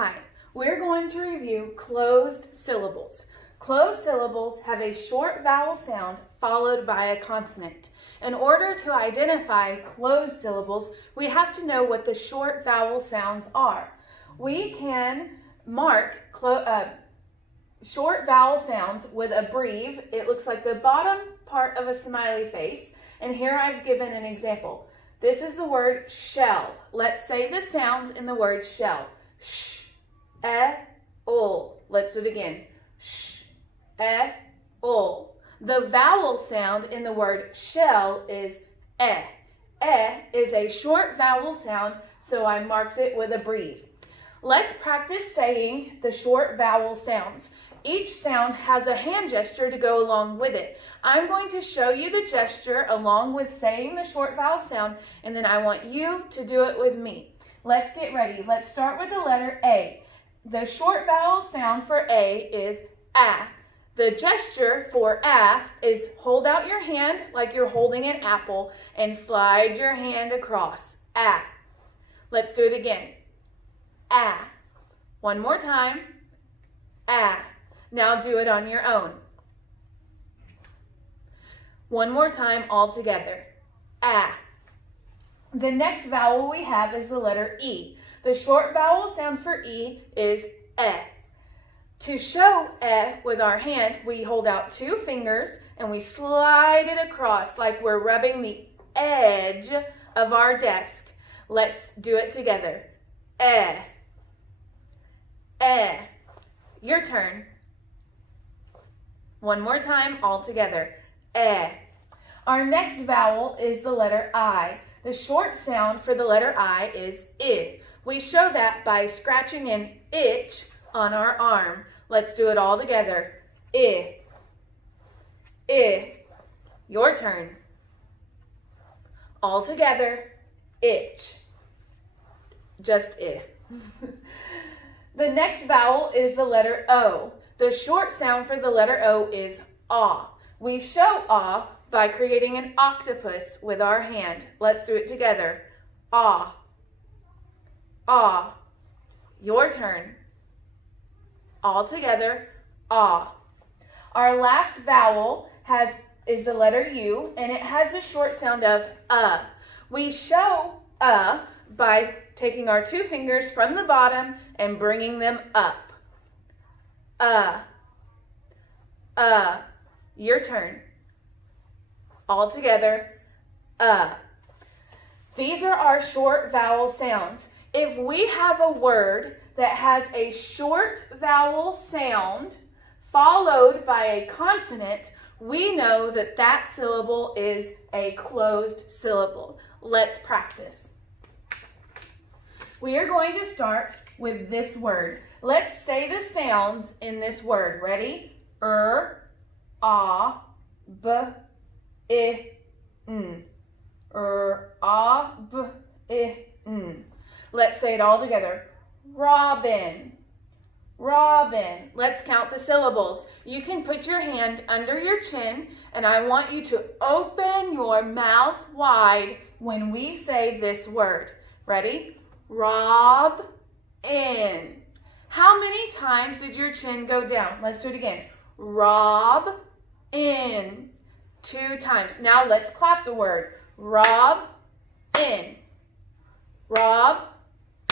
Hi, we're going to review closed syllables. Closed syllables have a short vowel sound followed by a consonant. In order to identify closed syllables, we have to know what the short vowel sounds are. We can mark short vowel sounds with a breve. It looks like the bottom part of a smiley face. And here I've given an example. This is the word shell. Let's say the sounds in the word shell. Sh, ul. Let's do it again. Sh, ul. The vowel sound in the word shell is e. E is a short vowel sound, so I marked it with a breve. Let's practice saying the short vowel sounds. Each sound has a hand gesture to go along with it. I'm going to show you the gesture along with saying the short vowel sound, and then I want you to do it with me. Let's get ready. Let's start with the letter A. The short vowel sound for A is a. The gesture for a is hold out your hand like you're holding an apple and slide your hand across. A. Let's do it again. A. One more time. A. Now do it on your own. One more time all together. A. The next vowel we have is the letter E. The short vowel sound for E is e. To show e with our hand, we hold out two fingers and we slide it across like we're rubbing the edge of our desk. Let's do it together. E. E. Your turn. One more time all together. E. Our next vowel is the letter I. The short sound for the letter I is I. We show that by scratching an itch on our arm. Let's do it all together. I. I. Your turn. All together. Itch. Just I. The next vowel is the letter O. The short sound for the letter O is ah. We show ah by creating an octopus with our hand. Let's do it together. Ah. Ah. Your turn. All together. Ah. Our last vowel is the letter U, and it has the short sound of We show by taking our two fingers from the bottom and bringing them up. Your turn. All together. These are our short vowel sounds. If we have a word that has a short vowel sound followed by a consonant, we know that that syllable is a closed syllable. Let's practice. We are going to start with this word. Let's say the sounds in this word. Ready? A, b, I, n. A, b, I, n. Let's say it all together. Robin. Robin. Let's count the syllables. You can put your hand under your chin, and I want you to open your mouth wide when we say this word. Ready? Rob in. How many times did your chin go down? Let's do it again. Rob in. 2 times. Now let's clap the word. Rob in. Rob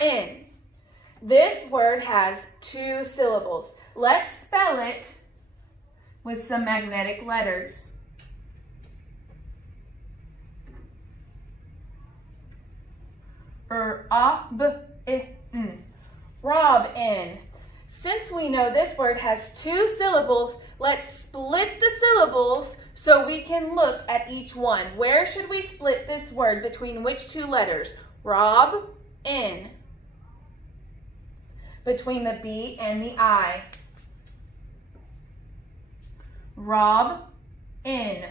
in. This word has 2 syllables. Let's spell it with some magnetic letters. R-A-B-I-N. Robin. Since we know this word has 2 syllables, let's split the syllables so we can look at each one. Where should we split this word? Between which 2 letters? Rob, in. Between the B and the I. Rob, in.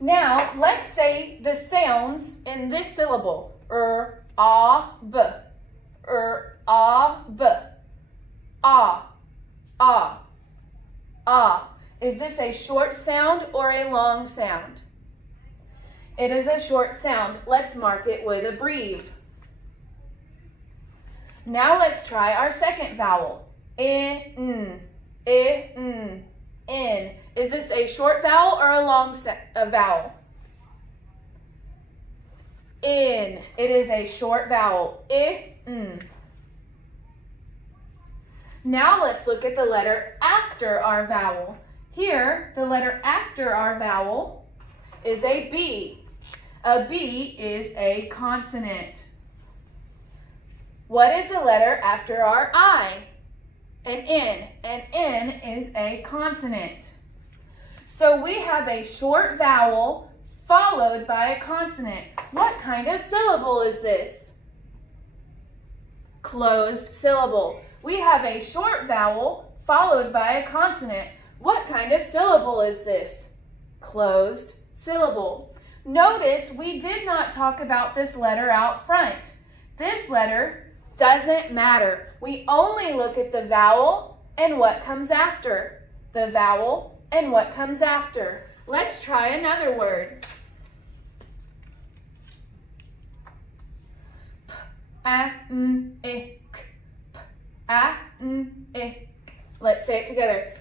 Now, let's say the sounds in this syllable. A-B. A-B. Ah, ah, ah. Is this a short sound or a long sound? It is a short sound. Let's mark it with a breve. Now let's try our second vowel. In. In. Is this a short vowel or a long vowel? In. It is a short vowel. In. Now let's look at the letter after our vowel. Here, the letter after our vowel is a B. A B is a consonant. What is the letter after our I? An N. An N is a consonant. So we have a short vowel followed by a consonant. What kind of syllable is this? Closed syllable. We have a short vowel followed by a consonant. What kind of syllable is this? Closed syllable. Notice we did not talk about this letter out front. This letter doesn't matter. We only look at the vowel and what comes after. The vowel and what comes after. Let's try another word. Let's say it together.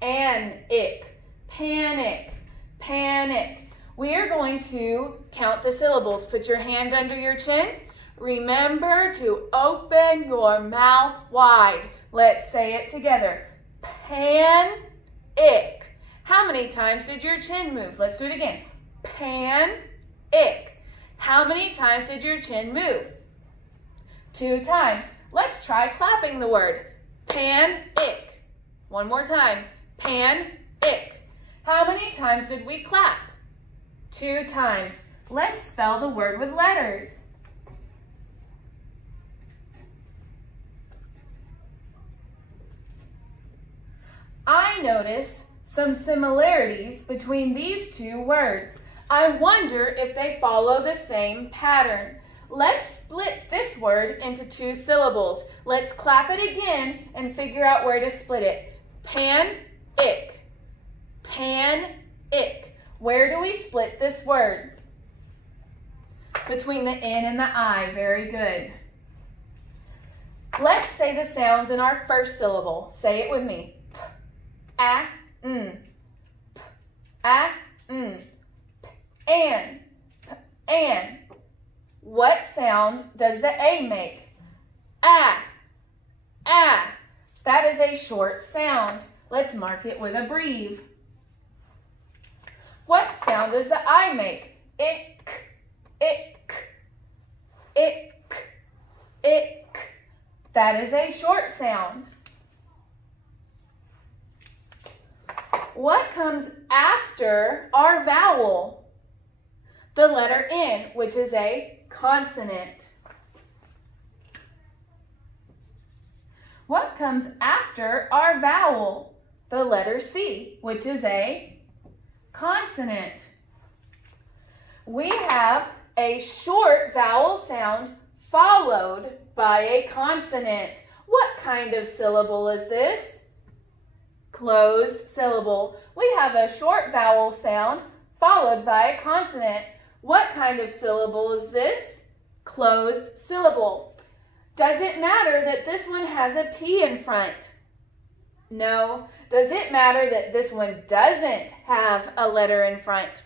Panic, panic, panic. We are going to count the syllables. Put your hand under your chin. Remember to open your mouth wide. Let's say it together. Panic. How many times did your chin move? Let's do it again. Panic. How many times did your chin move? 2 times. Let's try clapping the word. Panic. One more time. Panic. How many times did we clap? 2 times. Let's spell the word with letters. I notice some similarities between these 2 words. I wonder if they follow the same pattern. Let's split this word into 2 syllables. Let's clap it again and figure out where to split it. Pan-ic. Pan-ic. Where do we split this word? Between the N and the I. Very good. Let's say the sounds in our first syllable. Say it with me. P-a-n. P-a-n. P-an. P-an. What sound does the A make? Ah. Ah. That is a short sound. Let's mark it with a breve. What sound does the I make? Ick. Ick. Ick. Ick. That is a short sound. What comes after our vowel? The letter N, which is a consonant. What comes after our vowel? The letter C, which is a consonant. We have a short vowel sound followed by a consonant. What kind of syllable is this? Closed syllable. We have a short vowel sound followed by a consonant. What kind of syllable is this? Closed syllable. Does it matter that this one has a P in front? No. Does it matter that this one doesn't have a letter in front?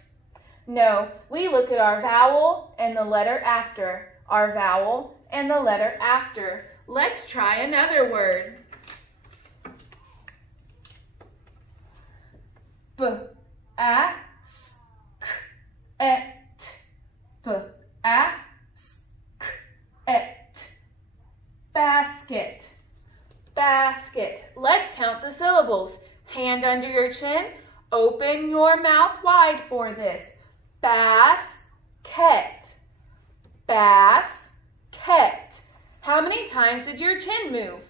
No. We look at our vowel and the letter after. Our vowel and the letter after. Let's try another word. B-a-s-k-et. B-a-s-k-et. Basket. Basket. Let's count the syllables. Hand under your chin. Open your mouth wide for this. Basket. Basket. How many times did your chin move?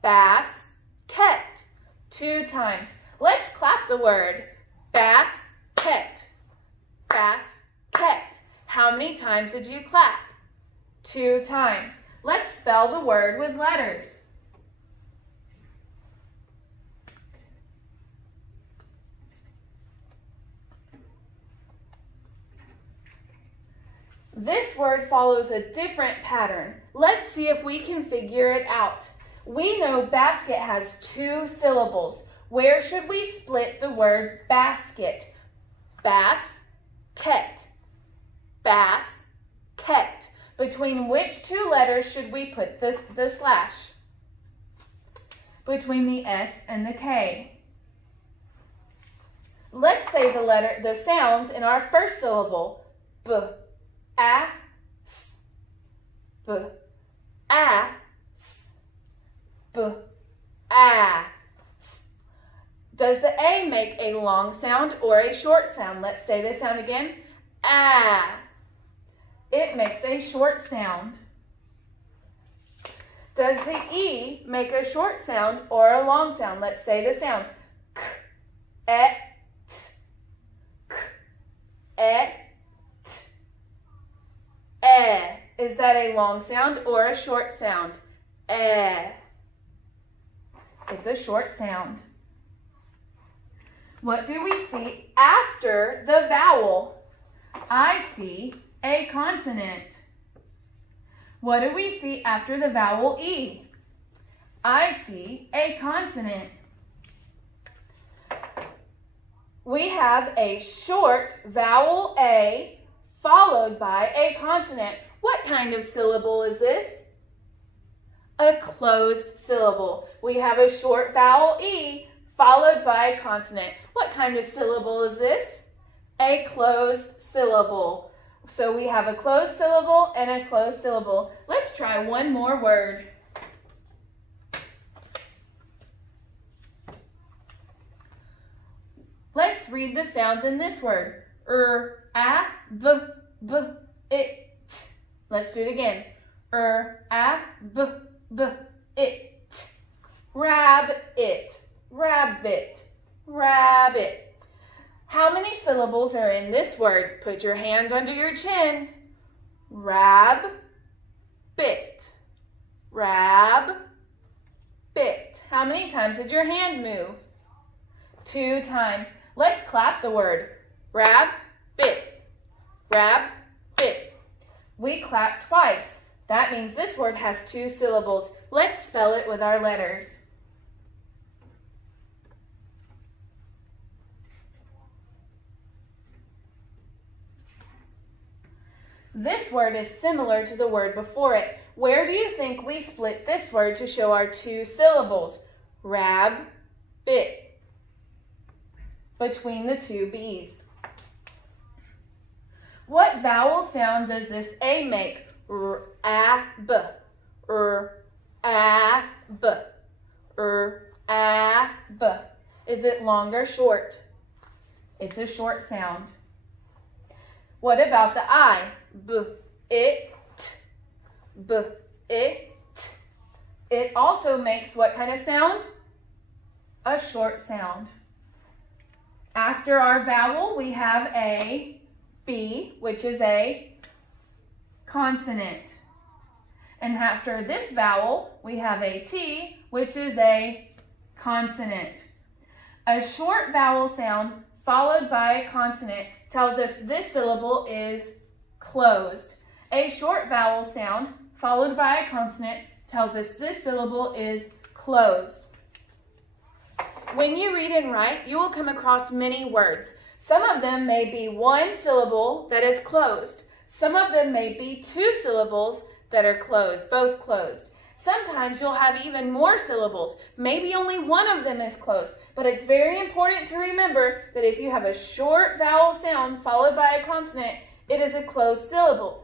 Basket. 2 times. Let's clap the word. Basket. Basket. How many times did you clap? 2 times. Let's spell the word with letters. This word follows a different pattern. Let's see if we can figure it out. We know basket has 2 syllables. Where should we split the word basket? Bas-ket. Bas-ket. Between which 2 letters should we put the slash? Between the S and the K. Let's say the sounds in our first syllable. B, a, s, b, a, s, b, a, s. Does the A make a long sound or a short sound? Let's say the sound again. A. It makes a short sound. Does the E make a short sound or a long sound? Let's say the sounds. K, et, k, et, eh. Is that a long sound or a short sound? Eh. It's a short sound. What do we see after the vowel? I see a consonant. What do we see after the vowel E? I see a consonant. We have a short vowel A followed by a consonant. What kind of syllable is this? A closed syllable. We have a short vowel E followed by a consonant. What kind of syllable is this? A closed syllable. So we have a closed syllable and a closed syllable. Let's try one more word. Let's read the sounds in this word. A, b, it. Let's do it again. A, b, it. Rabbit, rabbit, rabbit. How many syllables are in this word? Put your hand under your chin. Rab-bit, rab-bit. How many times did your hand move? 2 times. Let's clap the word. Rab-bit, rab-bit. We clap twice. That means this word has 2 syllables. Let's spell it with our letters. This word is similar to the word before it. Where do you think we split this word to show our 2 syllables? Rab-bit. Between the 2 B's. What vowel sound does this A make? R-a-b. R-a-b. R-a-b. Is it long or short? It's a short sound. What about the I? B-it. B-it. It also makes what kind of sound? A short sound. After our vowel, we have a B, which is a consonant. And after this vowel, we have a T, which is a consonant. A short vowel sound followed by a consonant tells us this syllable is closed. A short vowel sound followed by a consonant tells us this syllable is closed. When you read and write, you will come across many words. Some of them may be 1 syllable that is closed. Some of them may be 2 syllables that are closed, both closed. Sometimes you'll have even more syllables. Maybe only 1 of them is closed. But it's very important to remember that if you have a short vowel sound followed by a consonant, it is a closed syllable.